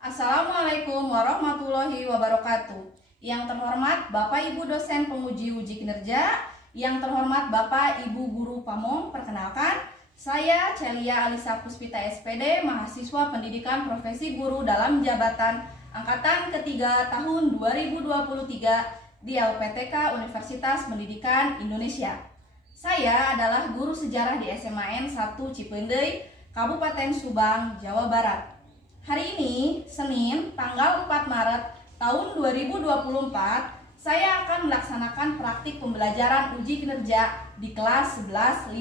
Assalamualaikum warahmatullahi wabarakatuh. Yang terhormat Bapak Ibu dosen penguji uji kinerja, yang terhormat Bapak Ibu guru Pamong, perkenalkan saya Celia Alisa Puspita SPD, mahasiswa pendidikan profesi guru dalam jabatan angkatan ketiga tahun 2023 di LPTK Universitas Pendidikan Indonesia. Saya adalah guru sejarah di SMAN 1 Cipeundeuy, Kabupaten Subang, Jawa Barat. Hari ini, Senin, tanggal 4 Maret tahun 2024, saya akan melaksanakan praktik pembelajaran uji kinerja di kelas 11.5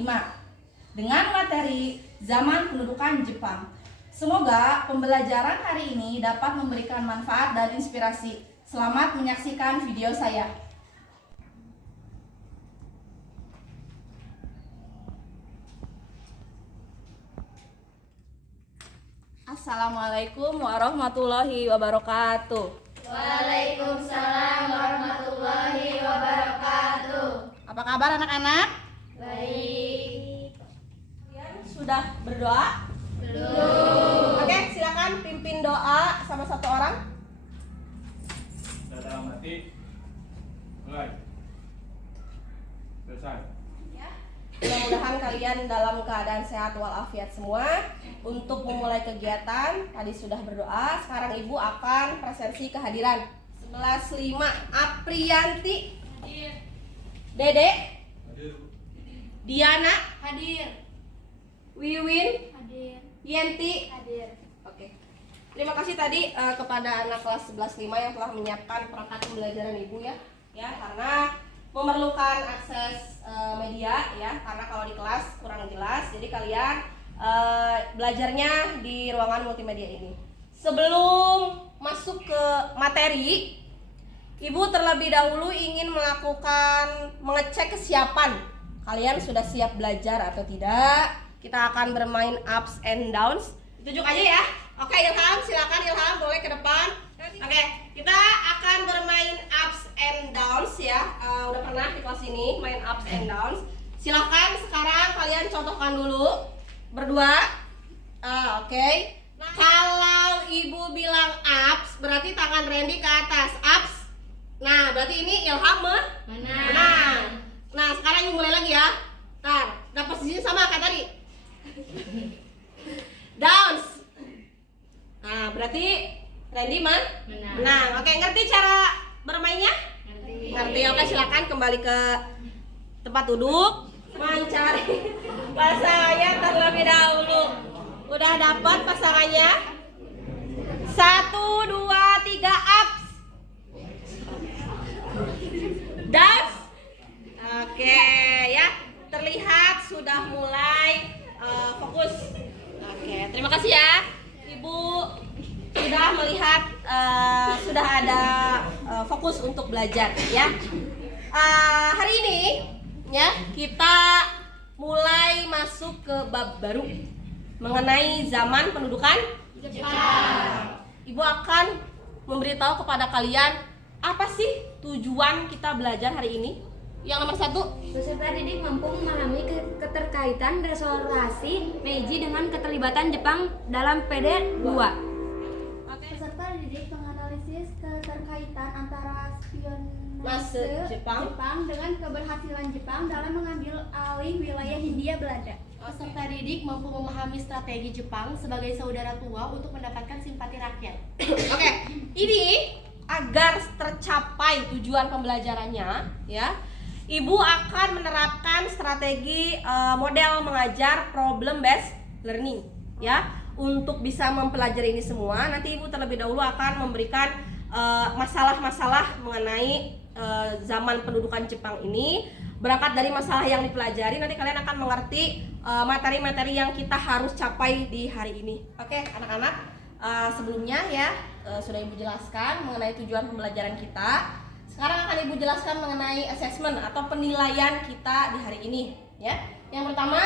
dengan materi Zaman Pendudukan Jepang. Semoga pembelajaran hari ini dapat memberikan manfaat dan inspirasi. Selamat menyaksikan video saya. Assalamualaikum warahmatullahi wabarakatuh. Waalaikumsalam warahmatullahi wabarakatuh. Apa kabar anak-anak? Baik. Kalian sudah berdoa? Belum. Oke, silakan pimpin doa sama satu orang. Dalam hati, mulai, selesai. Mudah-mudahan kalian dalam keadaan sehat walafiat semua. Untuk memulai kegiatan, tadi sudah berdoa. Sekarang Ibu akan presensi kehadiran 11.5. Aprianti Hadir. Dede, Hadir. Diana, Hadir. Wiwin, Hadir. Yenti. Hadir. Oke. Terima kasih tadi kepada anak kelas 11.5 yang telah menyiapkan perangkat pembelajaran Ibu ya. Ya, karena memerlukan akses media ya, karena kalau di kelas kurang jelas. Jadi kalian belajarnya di ruangan multimedia ini. Sebelum masuk ke materi, Ibu terlebih dahulu ingin mengecek kesiapan. Kalian sudah siap belajar atau tidak? Kita akan bermain ups and downs. Tunjuk aja ya. Oke, Ilham, silakan Ilham, boleh ke depan. Oke, kita akan bermain ups and downs ya. Udah pernah di kelas ini main ups and downs. Silakan sekarang kalian contohkan dulu berdua. Oke. Nah, kalau Ibu bilang ups, berarti tangan Randy ke atas. Ups. Nah, berarti ini Ilham menang. Nah, sekarang Ibu mulai lagi ya. Ntar, dapat posisinya sama kayak tadi. Downs. Nah, berarti Randy menang. Oke, ngerti cara bermainnya? Ngerti. Oke, silakan kembali ke tempat duduk. Mencari pasangannya terlebih dahulu. Udah dapat pasangannya? 1, 2, 3, ups. Downs. Oke, ya. Terlihat sudah mulai fokus. Oke, terima kasih ya. Ibu sudah melihat sudah ada fokus untuk belajar ya. Hari ini ya kita mulai masuk ke bab baru mengenai zaman pendudukan Jepang. Ibu akan memberitahu kepada kalian apa sih tujuan kita belajar hari ini. Yang nomor 1, Peserta didik mampu memahami keterkaitan restorasi Meiji dengan keterlibatan Jepang dalam PD 2. Peserta didik menganalisis keterkaitan antara spionase Jepang dengan keberhasilan Jepang dalam mengambil alih wilayah Hindia Belanda. Peserta didik mampu memahami strategi Jepang sebagai saudara tua untuk mendapatkan simpati rakyat. Oke, ini agar tercapai tujuan pembelajarannya ya, Ibu akan menerapkan strategi model mengajar problem based learning ya. Untuk bisa mempelajari ini semua, nanti Ibu terlebih dahulu akan memberikan masalah-masalah mengenai zaman pendudukan Jepang ini. Berangkat dari masalah yang dipelajari, nanti kalian akan mengerti materi-materi yang kita harus capai di hari ini. Oke, anak-anak, sebelumnya ya sudah Ibu jelaskan mengenai tujuan pembelajaran kita. Sekarang akan Ibu jelaskan mengenai assessment atau penilaian kita di hari ini ya. Yang pertama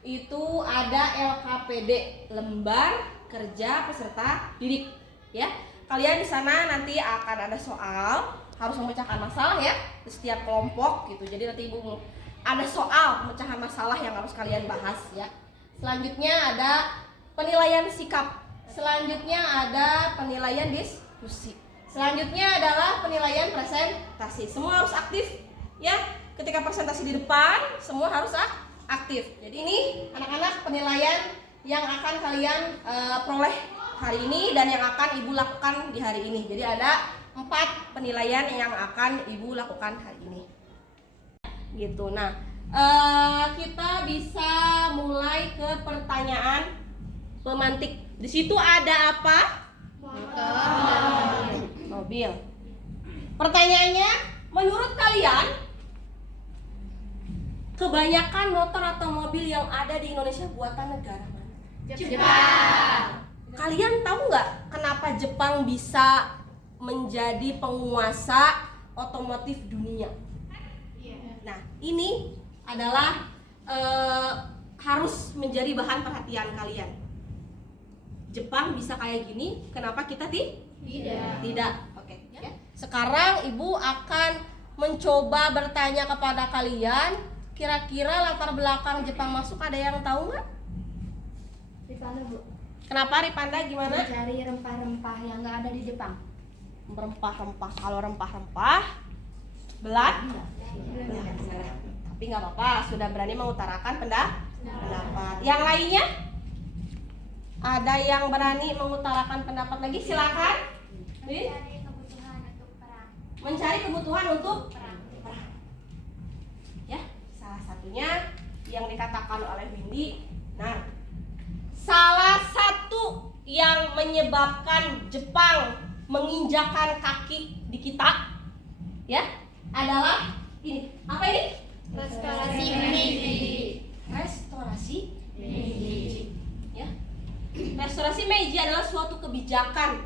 itu ada LKPD, lembar kerja peserta didik ya. Kalian di sana nanti akan ada soal, harus memecahkan masalah ya di setiap kelompok gitu. Jadi nanti Ibu ada soal pemecahan masalah yang harus kalian bahas ya. Selanjutnya ada penilaian sikap. Selanjutnya ada penilaian diskusi. Selanjutnya adalah penilaian presentasi. Semua harus aktif ya. Ketika presentasi di depan, semua harus aktif. Jadi ini anak-anak penilaian yang akan kalian peroleh hari ini dan yang akan Ibu lakukan di hari ini. Jadi ada 4 penilaian yang akan Ibu lakukan hari ini. Gitu. Nah, kita bisa mulai ke pertanyaan pemantik. Di situ ada apa? Mobil. Pertanyaannya, menurut kalian kebanyakan motor atau mobil yang ada di Indonesia buatan negara mana? Jepang. Kalian tahu nggak kenapa Jepang bisa menjadi penguasa otomotif dunia? Nah, ini adalah harus menjadi bahan perhatian kalian. Jepang bisa kayak gini, kenapa kita tidak? Oke. Ya. Sekarang Ibu akan mencoba bertanya kepada kalian, kira-kira latar belakang Jepang masuk ada yang tahu nggak? Ripanda, Bu. Kenapa Ripanda gimana? Mencari rempah-rempah yang nggak ada di Jepang. Rempah-rempah, kalau rempah-rempah belat. Tapi nggak apa-apa, sudah berani mengutarakan pendapat. Yang lainnya? Ada yang berani mengutarakan pendapat lagi? Silakan. Mencari kebutuhan untuk perang. Mencari kebutuhan untuk perang. Ya, salah satunya yang dikatakan oleh Windy. Nah, salah satu yang menyebabkan Jepang menginjakan kaki di kita, ya, adalah ini. Apa ini? Restorasi Meiji. Restorasi Meiji. Ya. Restorasi Meiji adalah suatu kebijakan,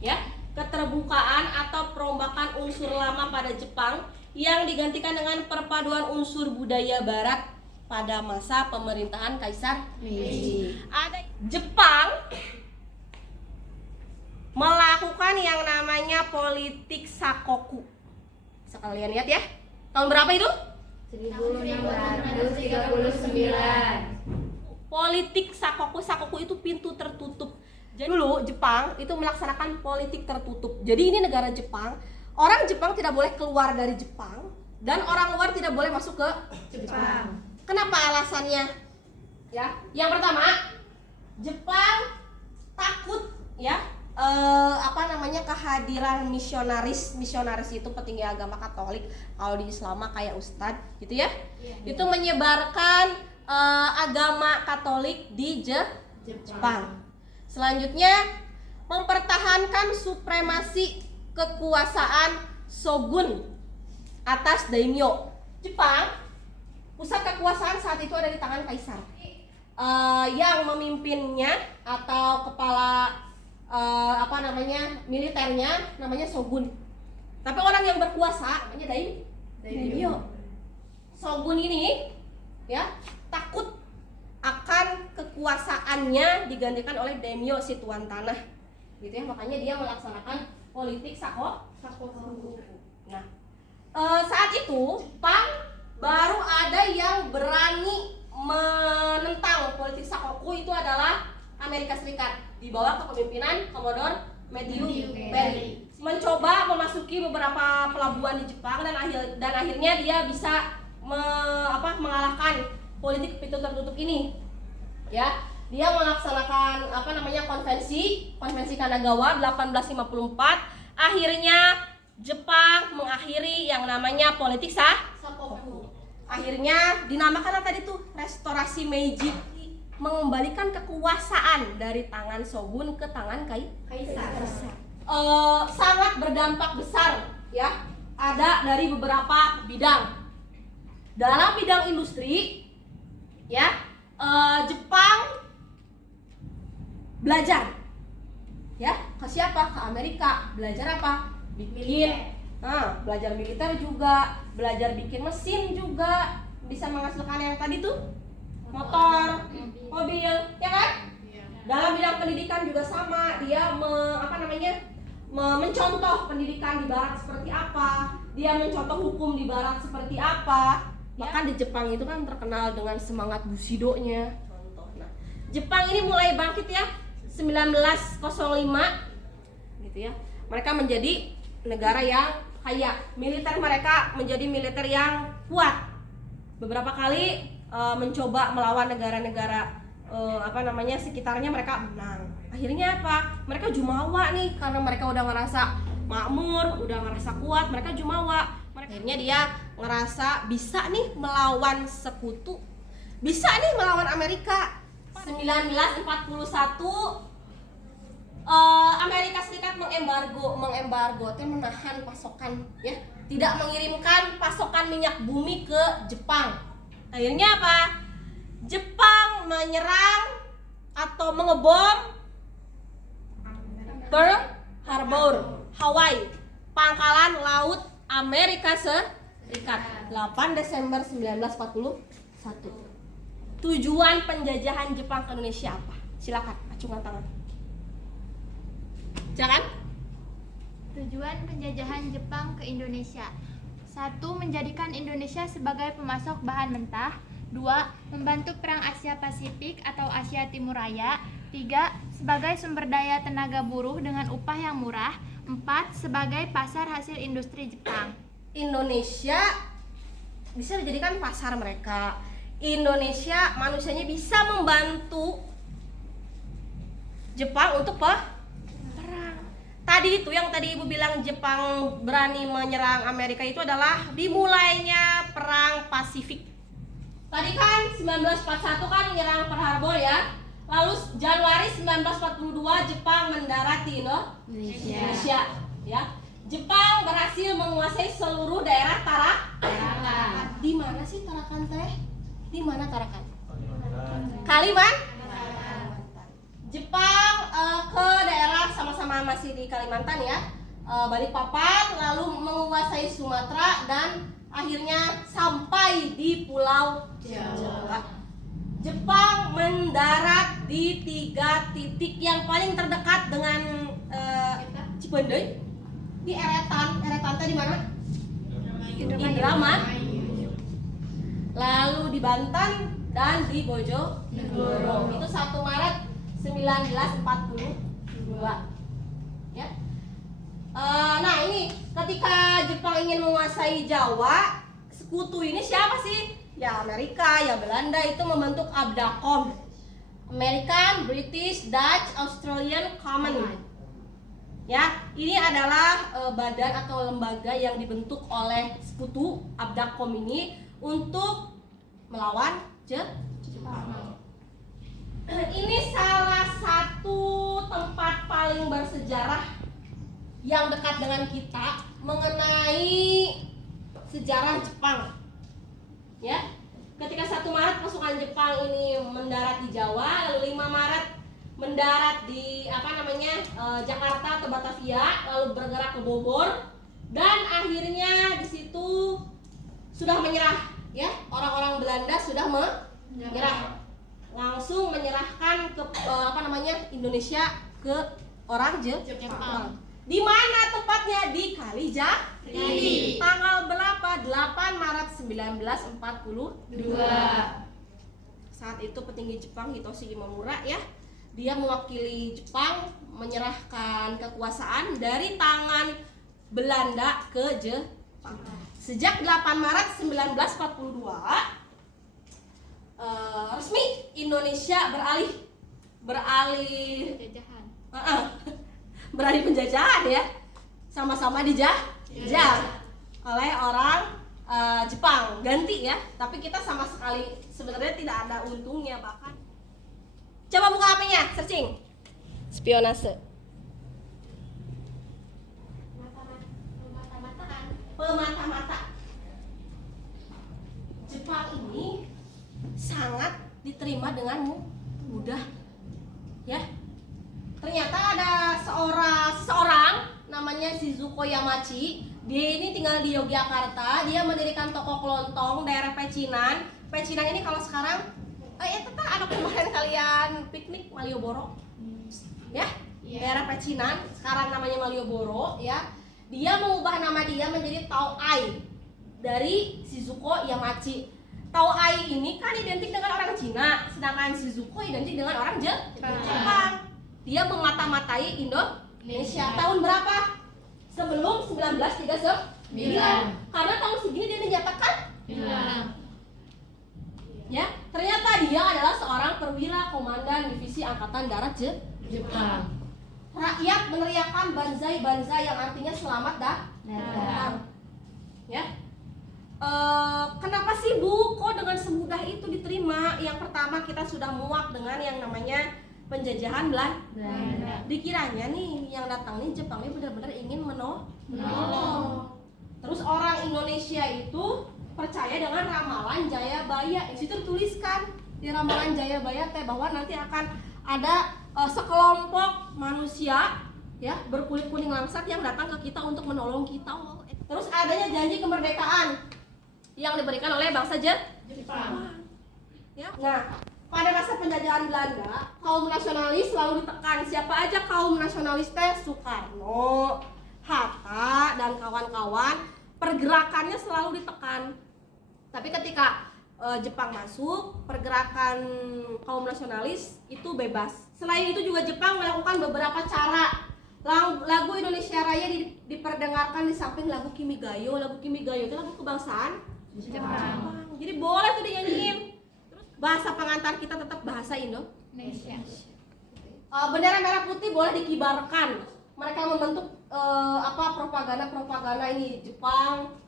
ya, keterbukaan atau perombakan unsur lama pada Jepang yang digantikan dengan perpaduan unsur budaya Barat pada masa pemerintahan Kaisar Meiji. Ada Jepang melakukan yang namanya politik sakoku. Sekalian lihat ya. Tahun berapa itu? 1639. Politik sakoku. Sakoku itu pintu tertutup. Jadi dulu Jepang itu melaksanakan politik tertutup. Jadi ini negara Jepang. Orang Jepang tidak boleh keluar dari Jepang dan orang luar tidak boleh masuk ke Jepang. Kenapa alasannya? Ya, yang pertama, Jepang takut ya kehadiran misionaris itu petinggi agama Katolik, kalau di Islam kayak ustadz gitu ya. Itu menyebarkan agama Katolik di Jepang. Selanjutnya, mempertahankan supremasi kekuasaan shogun atas daimyo. Jepang, pusat kekuasaan saat itu ada di tangan kaisar. Yang memimpinnya atau kepala militernya namanya shogun. Tapi orang yang berkuasa namanya daimyo. Shogun ini ya takut akan kekuasaannya digantikan oleh daimyo si tuan tanah. Gitu ya, makanya dia melaksanakan politik sakoku. Nah, saat itu Jepang baru ada yang berani menentang politik sakoku, itu adalah Amerika Serikat di bawah kepemimpinan Commodore Matthew Perry. Mencoba memasuki beberapa pelabuhan di Jepang dan akhirnya dia bisa mengalahkan politik pintu tertutup ini. Ya, dia melaksanakan konvensi Kanagawa 1854. Akhirnya Jepang mengakhiri yang namanya politik sakoku. Akhirnya dinamakan tadi tuh restorasi Meiji, mengembalikan kekuasaan dari tangan shogun ke tangan kaisar. Sangat berdampak besar ya, ada dari beberapa bidang. Dalam bidang industri ya, belajar. Ya, ke siapa? Ke Amerika. Belajar apa? Bikin. Nah, belajar militer juga, belajar bikin mesin juga, bisa menghasilkan yang tadi tuh motor, mobil, ya kan? Dalam bidang pendidikan juga sama, dia mencontoh pendidikan di barat seperti apa, dia mencontoh hukum di barat seperti apa. Bahkan di Jepang itu kan terkenal dengan semangat Bushido-nya. Contoh. Nah, Jepang ini mulai bangkit ya 1905 gitu ya. Mereka menjadi negara yang kaya. Militer mereka menjadi militer yang kuat. Beberapa kali mencoba melawan negara-negara sekitarnya, mereka menang. Akhirnya apa? Mereka jumawa nih, karena mereka udah ngerasa makmur, udah ngerasa kuat, mereka jumawa. Akhirnya dia ngerasa bisa nih melawan sekutu, bisa nih melawan Amerika. 1941 Amerika Serikat mengembargo menahan pasokan, ya, tidak mengirimkan pasokan minyak bumi ke Jepang. Akhirnya apa? Jepang menyerang atau mengebom Pearl Harbor, Hawaii, pangkalan laut Amerika Serikat, 8 Desember 1941. Tujuan penjajahan Jepang ke Indonesia apa? Silakan, acungkan tangan. Silakan. Tujuan penjajahan Jepang ke Indonesia: 1. Menjadikan Indonesia sebagai pemasok bahan mentah. 2. Membantu perang Asia Pasifik atau Asia Timur Raya. 3. Sebagai sumber daya tenaga buruh dengan upah yang murah. 4. Sebagai pasar hasil industri Jepang. Indonesia bisa dijadikan pasar mereka. Indonesia manusianya bisa membantu Jepang untuk perang. Tadi itu yang tadi Ibu bilang Jepang berani menyerang Amerika itu adalah dimulainya perang Pasifik. Tadi kan 1941 kan menyerang Pearl Harbor ya. Lalu Januari 1942 Jepang mendarat di Indonesia, ya. Jepang berhasil menguasai seluruh daerah Tarakan. Di mana sih Tarakan teh? Di mana Tarakan? Kalimantan. Jepang ke daerah sama-sama masih di Kalimantan ya, Balikpapan, lalu menguasai Sumatera dan akhirnya sampai di Pulau Jawa. Jepang mendarat di 3 titik yang paling terdekat dengan Cipendeui, di Eretan tadi mana? Indramayu. Lalu di Banten dan di Bojonegoro. Itu 1 Maret 1942, ya. Nah ini ketika Jepang ingin menguasai Jawa, sekutu ini siapa sih? Ya Amerika, ya Belanda, itu membentuk ABDACOM, American, British, Dutch, Australian Common. Ya, ini adalah badan atau lembaga yang dibentuk oleh sekutu ABDACOM ini untuk melawan Jepang. Ini salah satu tempat paling bersejarah yang dekat dengan kita mengenai sejarah Jepang. Ya, ketika 1 Maret pasukan Jepang ini mendarat di Jawa, lalu 5 Maret mendarat di Jakarta atau Batavia, lalu bergerak ke Bogor, dan akhirnya di situ sudah menyerah. Ya, orang-orang Belanda sudah menyerah. Langsung menyerahkan ke Indonesia ke orang Jepang. Di mana tempatnya? Di Kalijati. Tanggal berapa? 8 Maret 1942. Saat itu petinggi Jepang Hitoshi Imamura, ya, dia mewakili Jepang menyerahkan kekuasaan dari tangan Belanda ke Jepang. Sejak 8 Maret 1942 resmi Indonesia beralih Penjajahan. Beralih penjajahan, ya, sama-sama dijajah oleh orang Jepang, ganti ya, tapi kita sama sekali sebenarnya tidak ada untungnya. Bahkan coba buka HP-nya, searching spionase, pemata-mata. Jepang ini sangat diterima dengan mudah, ya. ternyata ada seorang namanya Shizuko Yamachi. Dia ini tinggal di Yogyakarta. Dia mendirikan toko kelontong daerah Pecinan. Pecinan ini kalau sekarang tetap anak kemarin kalian piknik Malioboro, ya, daerah Pecinan. Sekarang namanya Malioboro, ya. Dia mengubah nama dia menjadi Tao Ai dari Shizuko Yamachi. Tao Ai ini kan identik dengan orang Cina, sedangkan Shizuko identik dengan orang Jepang. Dia memata-matai Indonesia. Tahun berapa? Sebelum 1939. Karena tahun segini dia dinyatakan. Ya, ternyata dia adalah seorang perwira komandan divisi angkatan darat Jepang. Rakyat meneriakkan banzai banzai yang artinya selamat datang. Ya. Kenapa sih Bu kok dengan semudah itu diterima? Yang pertama kita sudah muak dengan yang namanya penjajahan Belanda. Dikiranya nih yang datang nih Jepangnya benar-benar ingin menolong. Terus orang Indonesia itu percaya dengan ramalan Jayabaya. Di situ dituliskan di ramalan Jayabaya bahwa nanti akan ada sekelompok manusia ya berkulit kuning langsat yang datang ke kita untuk menolong kita. Terus adanya janji kemerdekaan yang diberikan oleh bangsa Jepang. Ya. Nah, pada masa penjajahan Belanda, kaum nasionalis selalu ditekan. Siapa aja kaum nasionalis teh? Soekarno, Hatta, dan kawan-kawan. Pergerakannya selalu ditekan. Tapi ketika Jepang masuk, pergerakan kaum nasionalis itu bebas. Selain itu juga Jepang melakukan beberapa cara. Lagu Indonesia Raya diperdengarkan di samping lagu Kimigayo. Lagu Kimigayo itu lagu kebangsaan Jepang. Jadi boleh tuh dinyanyiin. Terus bahasa pengantar kita tetap bahasa Indonesia. Bendera merah putih boleh dikibarkan. Mereka membentuk propaganda ini Jepang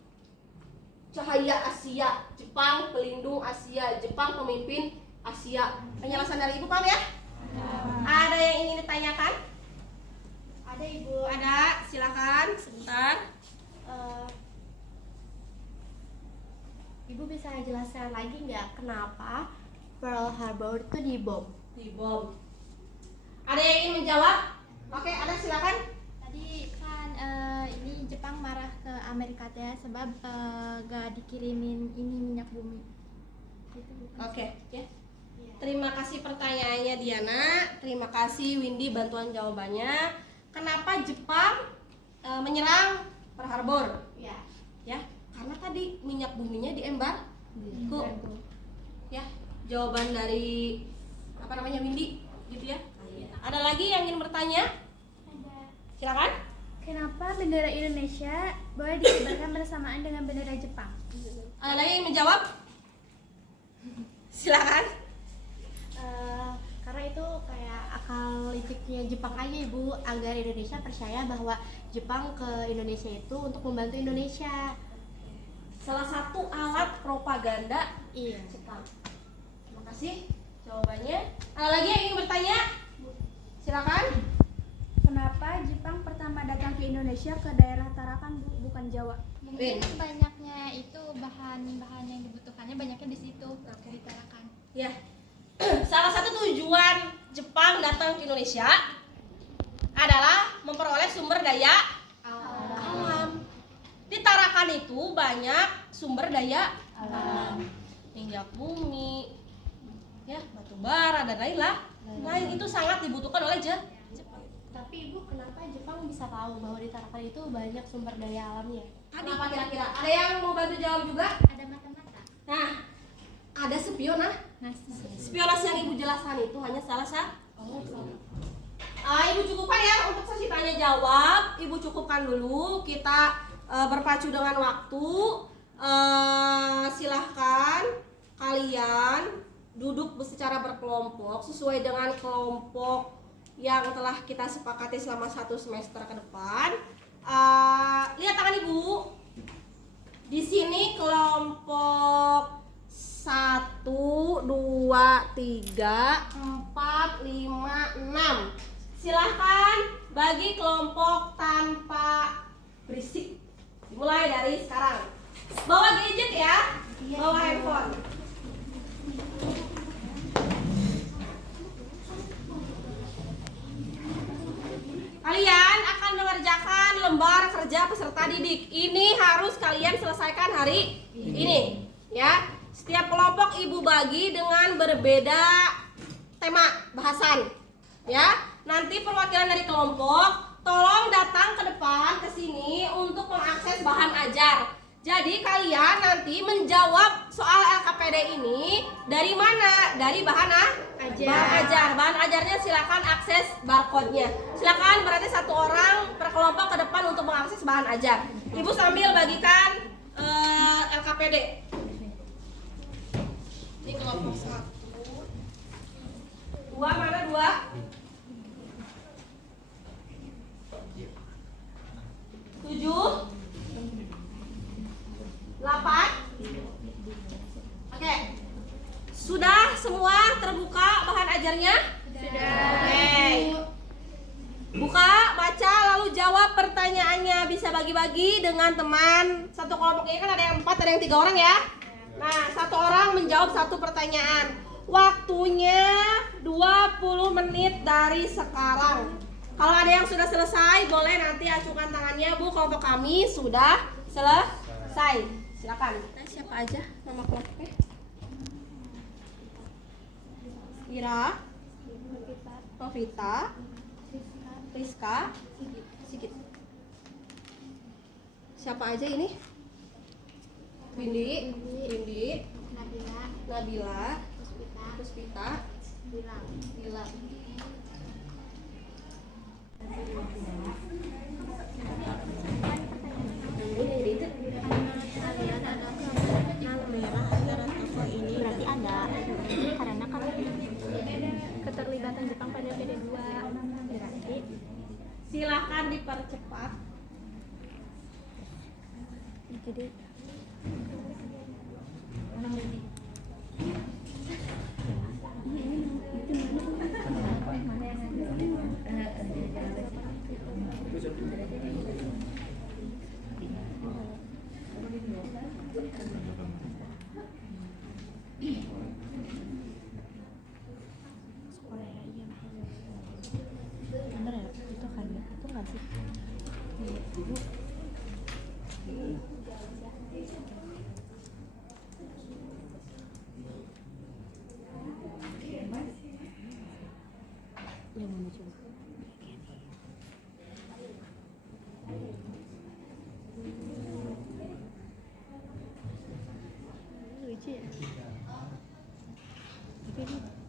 cahaya Asia, Jepang pelindung Asia, Jepang pemimpin Asia. Penjelasan dari Ibu paham ya? Ada yang ingin ditanyakan? Ada Ibu? Ada, silakan sebentar. Ibu bisa jelaskan lagi nggak kenapa Pearl Harbor itu dibom? Ada yang ingin menjawab? Oke, ada silakan. Tadi kan ini Jepang marah ke Amerika ya sebab gak dikirimin ini minyak bumi. Gitu, Oke, ya. Terima kasih pertanyaannya Diana. Terima kasih Windy bantuan jawabannya. Kenapa Jepang menyerang Pearl Harbor? Ya. Ya, karena tadi minyak buminya diembargo. Ya, jawaban dari Windy gitu ya. Ada lagi yang ingin bertanya? Silakan. Kenapa bendera Indonesia boleh dikibarkan bersamaan dengan bendera Jepang? Ada lagi yang menjawab? Silakan. Karena itu kayak akal liciknya Jepang aja Ibu, agar Indonesia percaya bahwa Jepang ke Indonesia itu untuk membantu Indonesia. Salah satu alat propaganda Iya. Jepang. Terima kasih jawabannya. Ada lagi yang ingin bertanya? Silakan. Kenapa Jepang pertama datang ke Indonesia ke daerah Tarakan bukan Jawa? Mungkin banyaknya itu bahan-bahan yang dibutuhkannya banyaknya di situ, ditarakan. Ya. Salah satu tujuan Jepang datang ke Indonesia adalah memperoleh sumber daya alam. Di Tarakan itu banyak sumber daya alam. Minyak bumi, ya, batu bara dan lain itu sangat dibutuhkan oleh Jepang. Tapi Ibu, kenapa Jepang bisa tahu bahwa di Tarakan itu banyak sumber daya alamnya? Kenapa kira-kira? Ada yang mau bantu jawab juga? Ada mata-mata. Nah, ada spionase. Spionase yang Ibu jelaskan itu hanya salah satu. Ibu cukupkan ya untuk sesi tanya jawab. Ibu cukupkan dulu. Kita berpacu dengan waktu. Silahkan kalian duduk secara berkelompok sesuai dengan kelompok yang telah kita sepakati selama 1 semester ke depan. Lihat tangan Ibu. Di sini kelompok 1, 2, 3, 4, 5, 6. Silahkan bagi kelompok tanpa berisik. Dimulai dari sekarang. Bawa gadget ya, bawa handphone. kerja peserta didik. Ini harus kalian selesaikan hari ini, ya. Setiap kelompok ibu bagi dengan berbeda tema bahasan, ya. Nanti perwakilan dari kelompok tolong datang ke depan ke sini untuk mengakses bahan ajar. Jadi kalian nanti menjawab soal LKPD ini dari mana? Dari bahan ajar. Bahan ajarnya silakan akses barcode-nya. Silakan berarti satu orang per kelompok ke depan untuk mengakses bahan ajar. Ibu sambil bagikan LKPD. Ini kelompok 1. 2 mana 2? 7 8. Oke. Sudah semua terbuka bahan ajarnya? Sudah. Oke. Buka, baca, lalu jawab pertanyaannya. Bisa bagi-bagi dengan teman. Satu kelompok ini kan ada yang 4, ada yang 3 orang ya. Nah, satu orang menjawab satu pertanyaan. Waktunya 20 menit dari sekarang. Kalau ada yang sudah selesai, boleh nanti acukan tangannya. Bu, kelompok kami sudah selesai. Silakan. Siapa aja nama kelompoknya? Ira, Novita, Rizka, Sigit. Siapa aja ini? Windy, Nabila, Puspita, Gilang. Berarti ada karena kan keterlibatan Jepang pada PD2 berarti Silakan dipercepat. jadi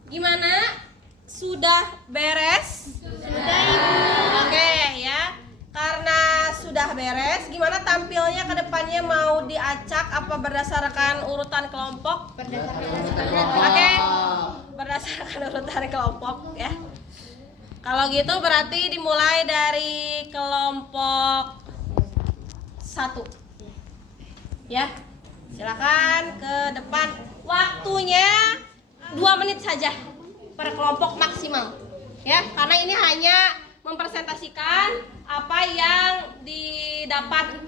Gimana? Sudah beres? Sudah, Ibu. Oke ya. Karena sudah beres, gimana tampilnya ke depannya, mau diacak apa berdasarkan urutan kelompok? Oke. Berdasarkan urutan kelompok ya. Kalau gitu berarti dimulai dari kelompok 1. Ya. Silakan ke depan. Waktunya 2 menit saja per kelompok maksimal. Ya, karena ini hanya mempresentasikan apa yang didapat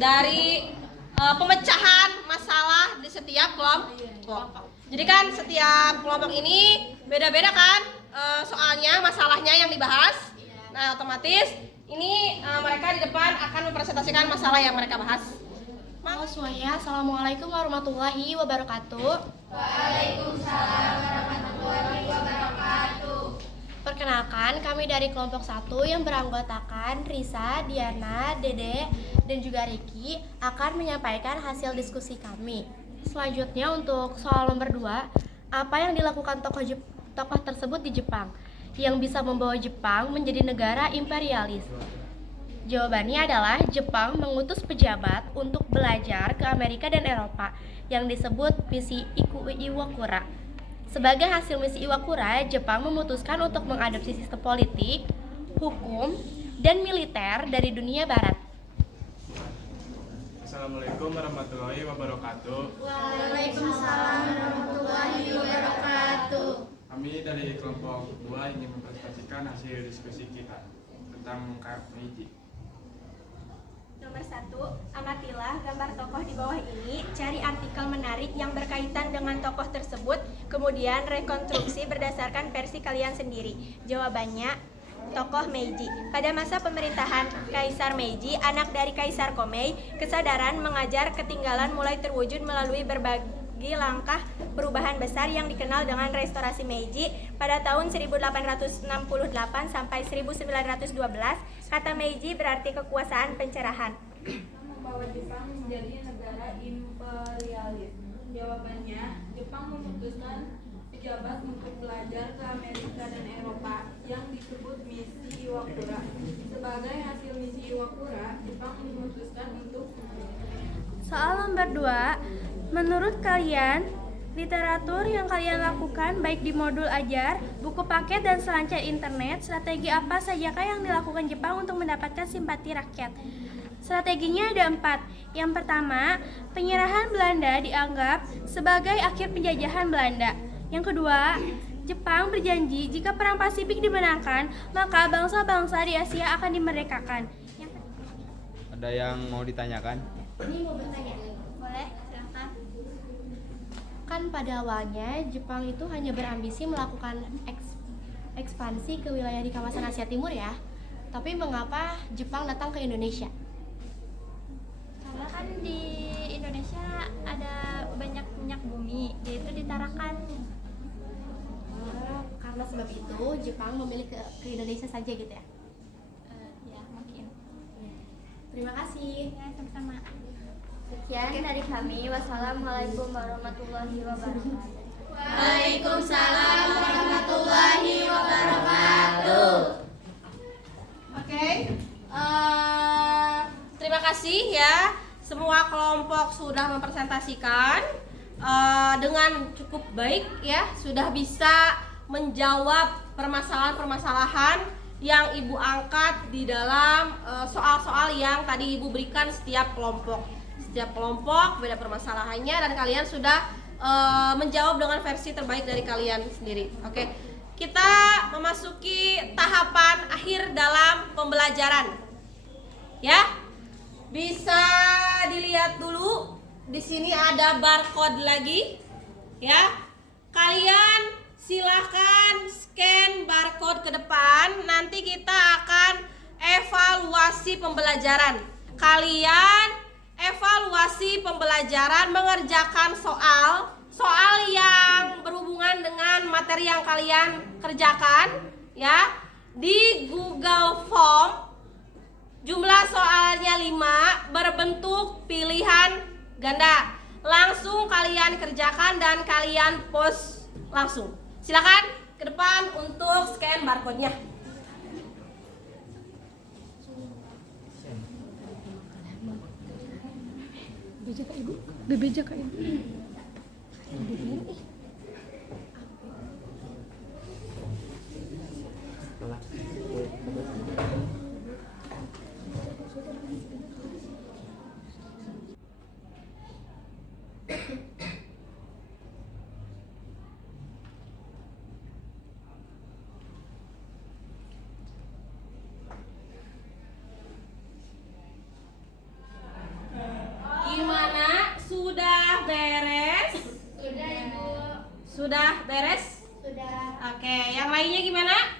dari pemecahan masalah di setiap kelompok. Jadi kan setiap kelompok ini beda-beda kan soalnya, masalahnya yang dibahas. Nah, otomatis ini mereka di depan akan mempresentasikan masalah yang mereka bahas. Halo semuanya, Assalamualaikum warahmatullahi wabarakatuh. Waalaikumsalam warahmatullahi wabarakatuh. Perkenalkan, kami dari kelompok 1 yang beranggotakan Risa, Diana, Dede, dan juga Riki akan menyampaikan hasil diskusi kami. Selanjutnya untuk soal nomor 2, apa yang dilakukan tokoh tersebut di Jepang yang bisa membawa Jepang menjadi negara imperialis? Jawabannya adalah Jepang mengutus pejabat untuk belajar ke Amerika dan Eropa yang disebut misi Iwakura. Sebagai hasil misi Iwakura, Jepang memutuskan untuk mengadopsi sistem politik, hukum, dan militer dari dunia barat. Assalamualaikum warahmatullahi wabarakatuh. Waalaikumsalam warahmatullahi wabarakatuh. Kami dari kelompok 2 ingin mempresentasikan hasil diskusi kita tentang Meiji. nomor 1, amatilah gambar tokoh di bawah ini, cari artikel menarik yang berkaitan dengan tokoh tersebut, kemudian rekonstruksi berdasarkan versi kalian sendiri. Jawabannya, tokoh Meiji. Pada masa pemerintahan Kaisar Meiji, anak dari Kaisar Komei, kesadaran mengajar ketinggalan mulai terwujud melalui berbagai langkah perubahan besar yang dikenal dengan restorasi Meiji. Pada tahun 1868 sampai 1912, kata Meiji berarti kekuasaan pencerahan. Membawa Jepang menjadi negara imperialis. Jawabannya, Jepang memutuskan pejabat untuk belajar ke Amerika dan Eropa yang disebut misi Iwakura. Sebagai hasil misi Iwakura, Jepang memutuskan untuk Soal nomor 2, menurut kalian, literatur yang kalian lakukan baik di modul ajar, buku paket, dan selancar internet, strategi apa sajakah yang dilakukan Jepang untuk mendapatkan simpati rakyat? Strateginya ada 4. Yang pertama, penyerahan Belanda dianggap sebagai akhir penjajahan Belanda. Yang kedua, Jepang berjanji jika Perang Pasifik dimenangkan, maka bangsa-bangsa di Asia akan dimerdekakan. Ada yang mau ditanyakan? Ini mau bertanya. Boleh, silakan. Kan pada awalnya Jepang itu hanya berambisi melakukan ekspansi ke wilayah di kawasan Asia Timur ya. Tapi mengapa Jepang datang ke Indonesia? Karena kan di Indonesia ada banyak minyak bumi, yaitu di Tarakan. Karena sebab itu Jepang memilih ke Indonesia saja gitu ya. Ya, mungkin. Terima kasih. Ya, sama-sama. Sekian dari kami. Wassalamualaikum warahmatullahi wabarakatuh. Waalaikumsalam warahmatullahi wabarakatuh. Oke, terima kasih ya. Semua kelompok sudah mempresentasikan dengan cukup baik ya, sudah bisa menjawab permasalahan-permasalahan yang Ibu angkat di dalam soal-soal yang tadi Ibu berikan setiap kelompok. Setiap kelompok beda permasalahannya dan kalian sudah menjawab dengan versi terbaik dari kalian sendiri. Oke, kita memasuki tahapan akhir dalam pembelajaran. Ya, bisa dilihat dulu. Di sini ada barcode lagi. Ya, kalian silahkan scan barcode ke depan. Nanti kita akan evaluasi pembelajaran. Kalian evaluasi pembelajaran mengerjakan soal yang berhubungan dengan materi yang kalian kerjakan ya di Google Form. Jumlah soalnya 5, berbentuk pilihan ganda. Langsung kalian kerjakan dan kalian post langsung. Silakan ke depan untuk scan barcode-nya. Gimana? Sudah beres? Sudah, Ibu. Sudah beres? Sudah. Oke, yang lainnya gimana?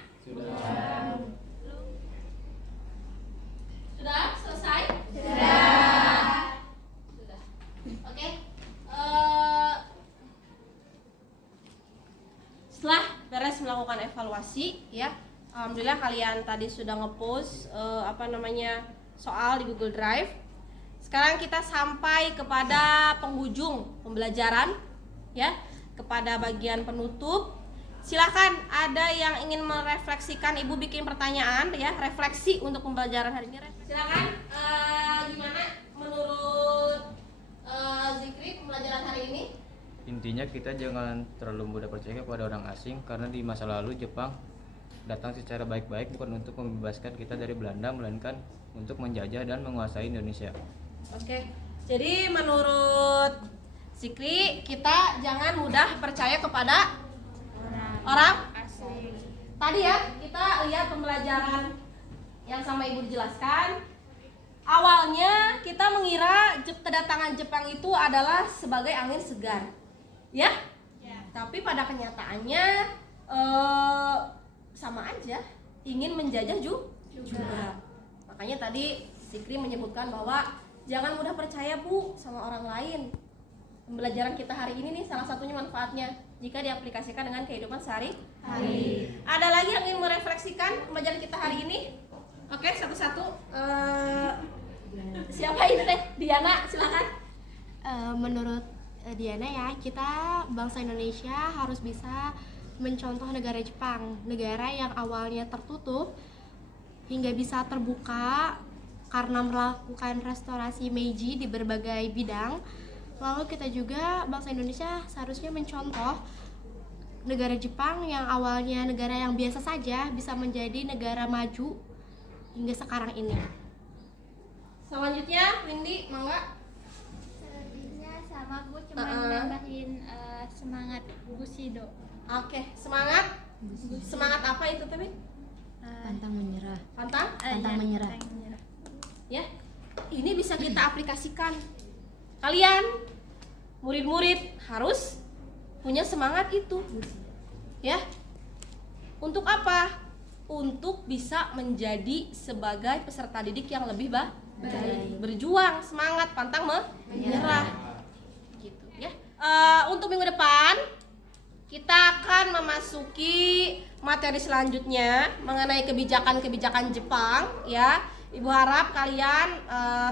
Sudah selesai? Sudah. Oke. Setelah beres melakukan evaluasi, ya, alhamdulillah kalian tadi sudah ngepost soal di Google Drive. Sekarang kita sampai kepada penghujung pembelajaran, ya, kepada bagian penutup. Silakan ada yang ingin merefleksikan, Ibu bikin pertanyaan ya, refleksi untuk pembelajaran hari ini. Silakan, gimana menurut Zikri pembelajaran hari ini? Intinya kita jangan terlalu mudah percaya kepada orang asing, karena di masa lalu Jepang datang secara baik-baik bukan untuk membebaskan kita dari Belanda, melainkan untuk menjajah dan menguasai Indonesia. Oke, jadi menurut Zikri kita jangan mudah percaya kepada orang asing. Tadi ya kita lihat pembelajaran yang sama Ibu dijelaskan. Awalnya kita mengira kedatangan Jepang itu adalah sebagai angin segar, ya? Tapi pada kenyataannya sama aja, ingin menjajah juga. Makanya tadi Sikri menyebutkan bahwa jangan mudah percaya Bu sama orang lain. Pembelajaran kita hari ini nih salah satunya manfaatnya jika diaplikasikan dengan kehidupan sehari-hari. Ada lagi yang ingin merefleksikan pembelajaran kita hari ini? Oke, satu-satu. Siapa ini teh? Diana, silakan. Menurut Diana ya, kita bangsa Indonesia harus bisa mencontoh negara Jepang, negara yang awalnya tertutup hingga bisa terbuka karena melakukan restorasi Meiji di berbagai bidang. Lalu kita juga bangsa Indonesia seharusnya mencontoh negara Jepang yang awalnya negara yang biasa saja bisa menjadi negara maju hingga sekarang ini. Selanjutnya, Windy, mangga. Selebihnya sama Bu, cuma nambahin semangat Bushido. Oke, semangat. Semangat apa itu, Teh? Pantang menyerah. Pantang menyerah. Ya. Ini bisa kita aplikasikan. Kalian murid-murid harus punya semangat itu. Ya. Untuk apa? Untuk bisa menjadi sebagai peserta didik yang lebih baik. Berjuang, semangat, pantang menyerah. Gitu ya. Untuk minggu depan kita akan memasuki materi selanjutnya mengenai kebijakan-kebijakan Jepang ya. Ibu harap kalian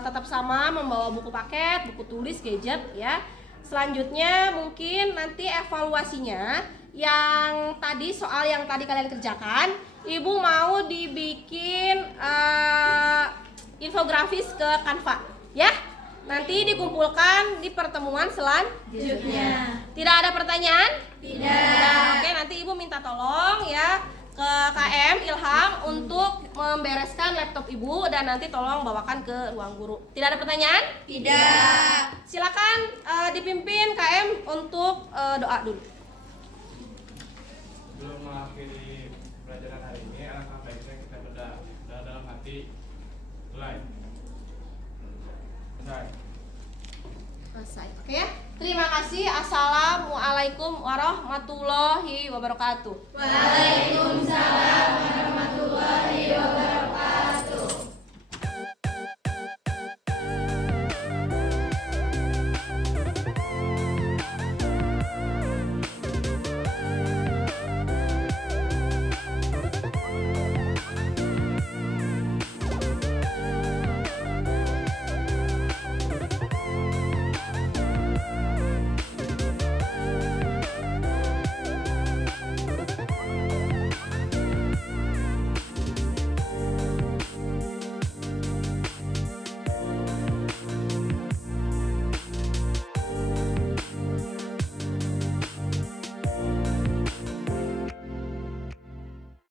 tetap sama membawa buku paket, buku tulis, gadget ya. Selanjutnya mungkin nanti evaluasinya yang tadi soal yang tadi kalian kerjakan, Ibu mau dibikin infografis ke Canva ya. Nanti dikumpulkan di pertemuan selanjutnya. Tidak ada pertanyaan? Tidak. Oke, nanti Ibu minta tolong ya ke KM Ilham untuk membereskan laptop Ibu dan nanti tolong bawakan ke ruang guru. Tidak ada pertanyaan? Tidak. Silakan dipimpin KM untuk doa dulu. Sebelum mengakhiri pelajaran hari ini, alangkah baiknya kita berdoa dalam hati. Mulai. Selesai. Oke ya. Terima kasih. Assalamualaikum warahmatullahi wabarakatuh. Waalaikumsalam warahmatullahi wabarakatuh.